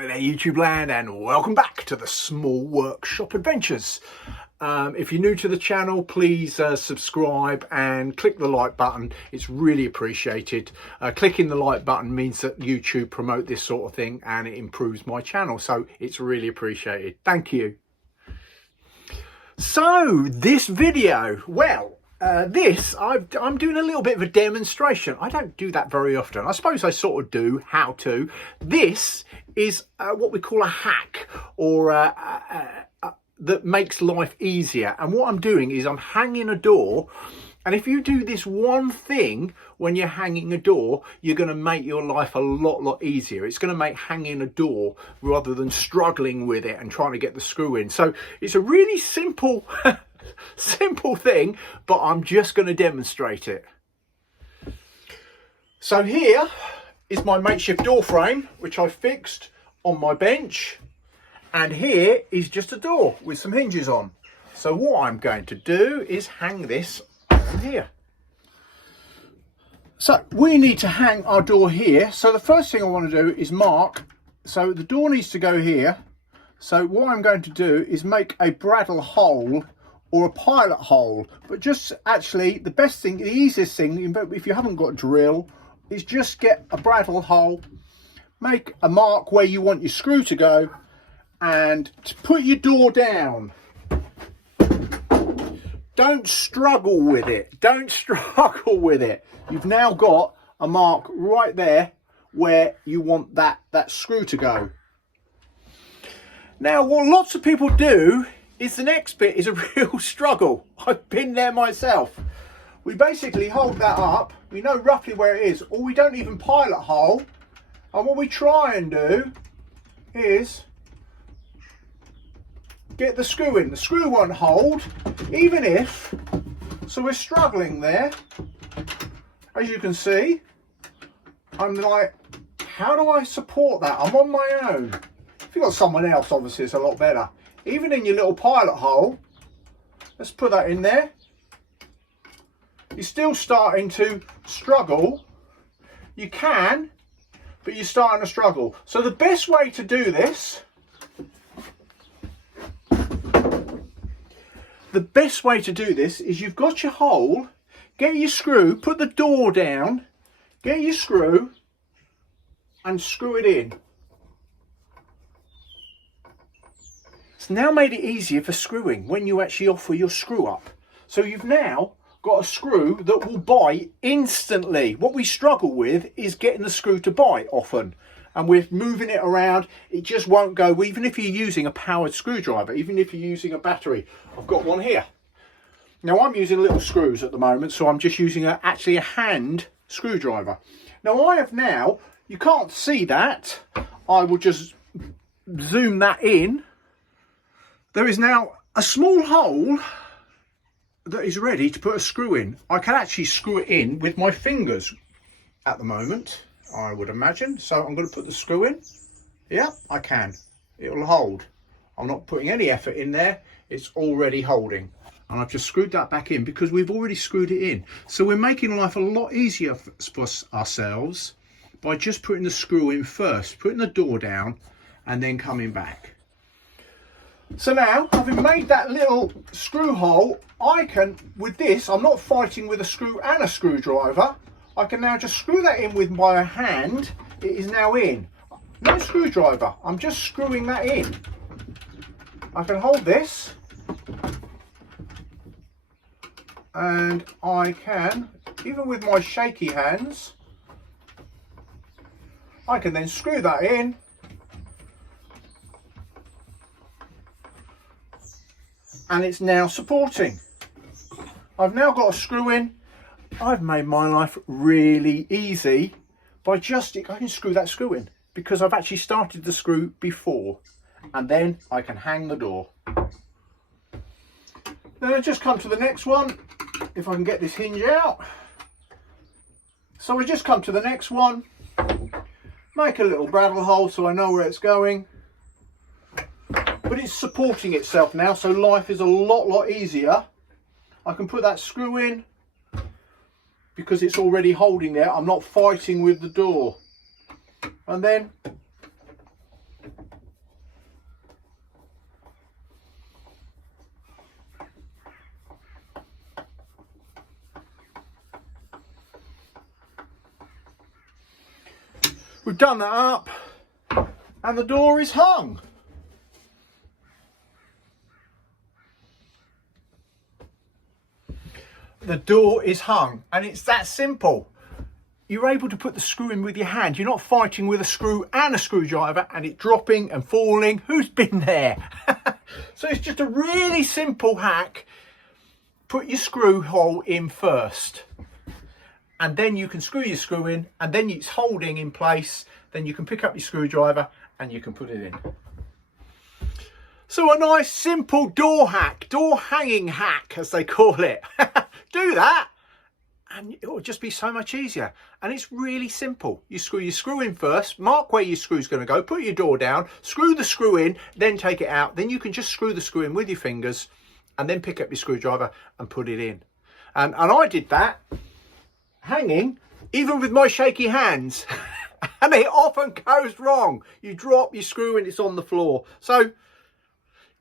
Hello there YouTube land, and welcome back to the Small Workshop Adventures. If you're new to the channel, please subscribe and click the like button. It's really appreciated. Clicking the like button means that YouTube promote this sort of thing and it improves my channel, so it's really appreciated. Thank you. So this video, I'm doing a little bit of a demonstration. I don't do that very often. I suppose I sort of do how to. This is what we call a hack, or that makes life easier. And what I'm doing is I'm hanging a door. And if you do this one thing when you're hanging a door, you're going to make your life a lot easier. It's going to make hanging a door rather than struggling with it and trying to get the screw in. So it's a really simple simple thing, but I'm just going to demonstrate it. So here is my makeshift door frame, which I fixed on my bench, and here is just a door with some hinges on. So what I'm going to do is hang this on here. So we need to hang our door here. So the first thing I want to do is mark, so the door needs to go here. So what I'm going to do is make a bradawl hole or a pilot hole, but just actually the best thing, the easiest thing, if you haven't got a drill, is just get a bradawl hole, make a mark where you want your screw to go, and to put your door down. Don't struggle with it. Don't struggle with it. You've now got a mark right there where you want that screw to go. Now, what lots of people do is the next bit is a real struggle. I've been there myself. We basically hold that up. We know roughly where it is, or we don't even pilot hole. And what we try and do is get the screw in. The screw won't hold, even if, so we're struggling there. As you can see, I'm like, how do I support that? I'm on my own. If you've got someone else, obviously it's a lot better. Even in your little pilot hole, let's put that in there. You're still starting to struggle. You can, but you're starting to struggle. So the best way to do this, is you've got your hole, get your screw, put the door down, get your screw and screw it in. It's now made it easier for screwing when you actually offer your screw up. So you've now got a screw that will bite instantly. What we struggle with is getting the screw to bite often. And we're moving it around, it just won't go, even if you're using a powered screwdriver, even if you're using a battery. I've got one here. Now I'm using little screws at the moment, so I'm just using actually a hand screwdriver. Now I have now, you can't see that, I will just zoom that in. There is now a small hole that is ready to put a screw in. I can actually screw it in with my fingers at the moment, I would imagine. So I'm going to put the screw in. Yeah, I can. It'll hold. I'm not putting any effort in there. It's already holding. And I've just screwed that back in because we've already screwed it in. So we're making life a lot easier for ourselves by just putting the screw in first, putting the door down and then coming back. So now, having made that little screw hole, I can, with this, I'm not fighting with a screw and a screwdriver. I can now just screw that in with my hand. It is now in. No screwdriver, I'm just screwing that in. I can hold this. And I can, even with my shaky hands, I can then screw that in. And it's now supporting. I've now got a screw in. I've made my life really easy by just, I can screw that screw in because I've actually started the screw before, and then I can hang the door. Then I just come to the next one, if I can get this hinge out. So I just come to the next one, make a little bradawl hole so I know where it's going. But it's supporting itself now, so life is a lot easier. I can put that screw in because it's already holding there. I'm not fighting with the door. And then We've done that up and the door is hung. The door is hung and it's that simple. You're able to put the screw in with your hand. You're not fighting with a screw and a screwdriver and it dropping and falling. Who's been there? So it's just a really simple hack. Put your screw hole in first and then you can screw your screw in and then it's holding in place. Then you can pick up your screwdriver and you can put it in. So a nice simple door hack, door hanging hack as they call it. Do that and it will just be so much easier. And it's really simple. You screw your screw in first, mark where your screw's going to go, put your door down, screw the screw in, then take it out. Then you can just screw the screw in with your fingers and then pick up your screwdriver and put it in. And I did that hanging even with my shaky hands. And it often goes wrong. You drop your screw and it's on the floor. So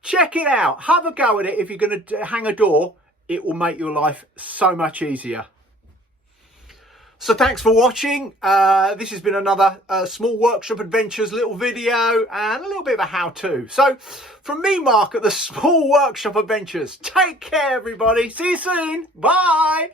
check it out. Have a go at it. If you're going to hang a door, it will make your life so much easier. So thanks for watching. This has been another Small Workshop Adventures little video and a little bit of a how-to. So from me, Mark, at the Small Workshop Adventures, take care, everybody. See you soon. Bye.